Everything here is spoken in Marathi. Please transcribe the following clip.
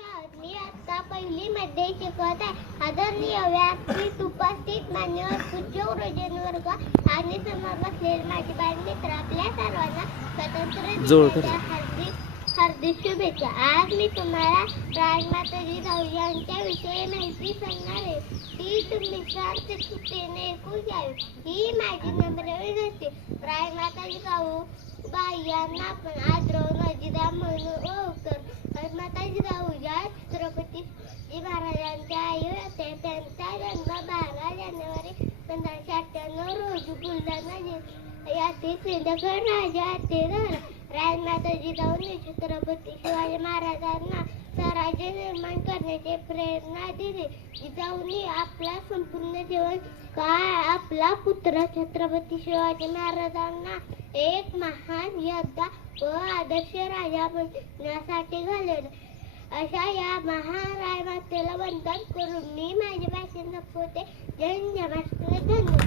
मी आता पहिली मध्ये शिकत आहे. आदरणीय व्यासपीठ उपस्थित मान्यवर पूज्य गुरुजन वर्ग आणि समोर बसलेले माझे बालमित्र आपल्या सर्वांना स्वातंत्र्य दिनाच्या हार्दिक शुभेच्छा. आज मी तुम्हाला राजमाता जिजाऊ यांच्याविषयी माहिती सांगणार आहे. ती तुम्ही शांततेने ऐकून घ्यावी ही माझी नम्र विनंती. राजमाता जिजाऊ यांना आपण आदरवून जिजाऊ म्हणून ओळखतो. राजमाता जिजाऊ या छत्रपती शिवाजी महाराजांच्या आई होत्या. त्यांचा जन्म 12 जानेवारी 1598 रोजी बुलढाणा येथील सिंदखेड राजा येथे झाला. राजमाता जिजाऊंनी छत्रपती शिवाजी महाराजांना स्वराज्य निर्माण करण्याची प्रेरणा दिली. जिजाऊंनी आपला संपूर्ण जीवन काळ आपला पुत्र छत्रपती शिवाजी महाराजांना एक महान योद्धा व आदर्श राजा बनण्यासाठी घालवले. अशा या महान राजमातेला वंदन करून मी माझे भाषण संपवते. जय महाराष्ट्र. धन्यवाद.